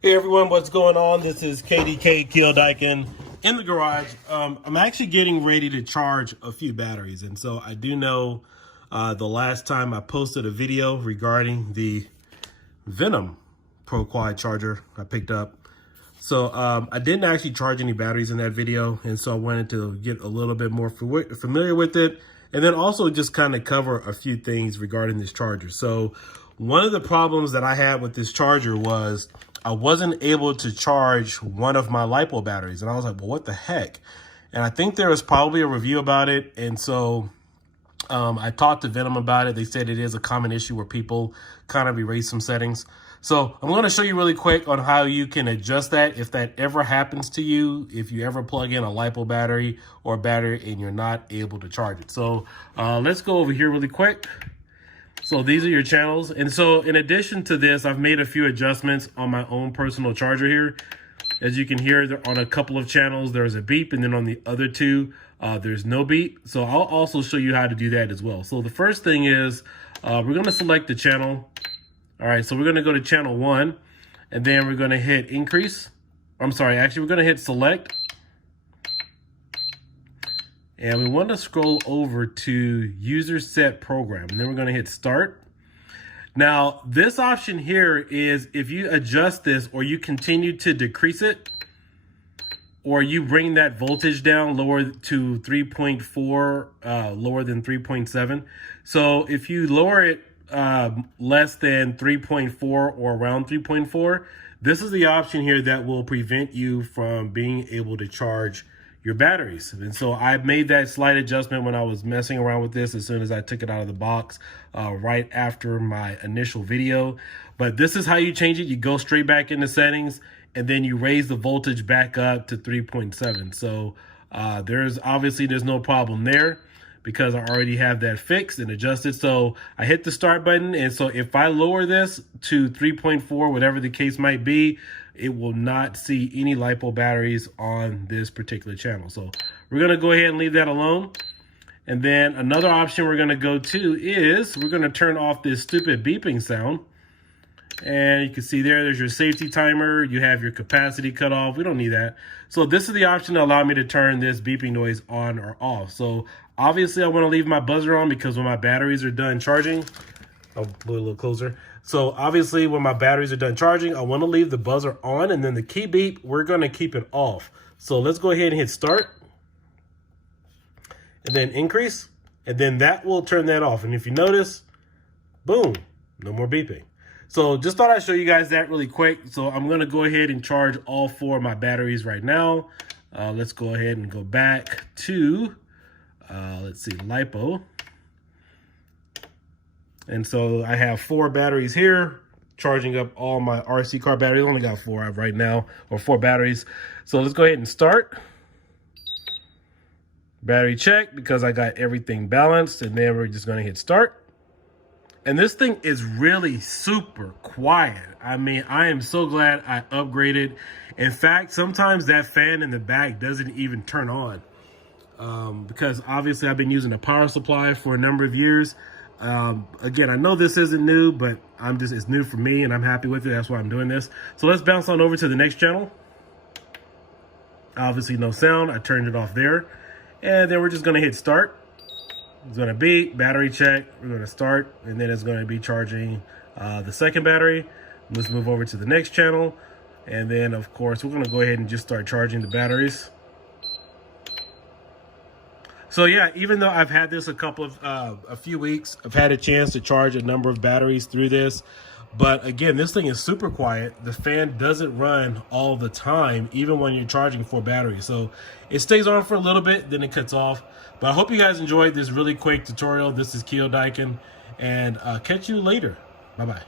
Hey everyone, what's going on? This is KDK Diekin in the garage. I'm actually getting ready to charge a few batteries, and so I do know the last time I posted a video regarding the Venom Pro Quad charger I picked up. So I didn't actually charge any batteries in that video, and so I wanted to get a little bit more familiar with it, and then also just kind of cover a few things regarding this charger. So one of the problems that I had with this charger was I wasn't able to charge one of my LiPo batteries. And I was like, well, what the heck? And I think there was probably a review about it. And so I talked to Venom about it. They said it is a common issue where people kind of erase some settings. So I'm going to show you really quick on how you can adjust that if that ever happens to you, if you ever plug in a LiPo battery or a battery and you're not able to charge it. So let's go over here really quick. So these are your channels. And so in addition to this, I've made a few adjustments on my own personal charger here. As you can hear, on a couple of channels, there's a beep, and then on the other two, there's no beep. So I'll also show you how to do that as well. So the first thing is we're going to select the channel. All right, so we're going to go to channel 1, and then we're going to hit increase. I'm sorry, actually, we're going to hit select. And we want to scroll over to user set program, and then we're going to hit start. Now, this option here is if you adjust this or you continue to decrease it, or you bring that voltage down lower to 3.4, lower than 3.7. So if you lower it less than 3.4 or around 3.4, this is the option here that will prevent you from being able to charge your batteries. And so I made that slight adjustment when I was messing around with this as soon as I took it out of the box right after my initial video. But this is how you change it. You go straight back into settings, and then you raise the voltage back up to 3.7. So there's no problem there because I already have that fixed and adjusted. So I hit the start button, and so if I lower this to 3.4, whatever the case might be, it will not see any LiPo batteries on this particular channel. So we're gonna go ahead and leave that alone. And then another option we're gonna go to is we're gonna turn off this stupid beeping sound. And you can see there's your safety timer. You have your capacity cut off. We don't need that. So this is the option to allow me to turn this beeping noise on or off. So obviously I wanna leave my buzzer on because when my batteries are done charging, I'll move a little closer. So obviously when my batteries are done charging, I want to leave the buzzer on, and then the key beep, we're going to keep it off. So let's go ahead and hit start and then increase, and then that will turn that off. And if you notice, boom, no more beeping. So just thought I'd show you guys that really quick. So I'm going to go ahead and charge all 4 of my batteries right now. Let's go ahead and go back to, let's see, LiPo. And so I have 4 batteries here, charging up all my RC car batteries. I only got 4 right now, or 4 batteries. So let's go ahead and start. Battery check, because I got everything balanced, and then we're just gonna hit start. And this thing is really super quiet. I mean, I am so glad I upgraded. In fact, sometimes that fan in the back doesn't even turn on because obviously I've been using a power supply for a number of years. Again, I know this isn't new, but it's new for me and I'm happy with it. That's why I'm doing this. So let's bounce on over to the next channel. Obviously no sound. I turned it off there. And then we're just going to hit start. It's going to beep, battery check. We're going to start, and then it's going to be charging the second battery. Let's move over to the next channel. And then of course, we're going to go ahead and just start charging the batteries. So yeah, even though I've had this a few weeks, I've had a chance to charge a number of batteries through this. But again, this thing is super quiet. The fan doesn't run all the time, even when you're charging 4 batteries. So it stays on for a little bit, then it cuts off. But I hope you guys enjoyed this really quick tutorial. This is Diekin, and catch you later. Bye-bye.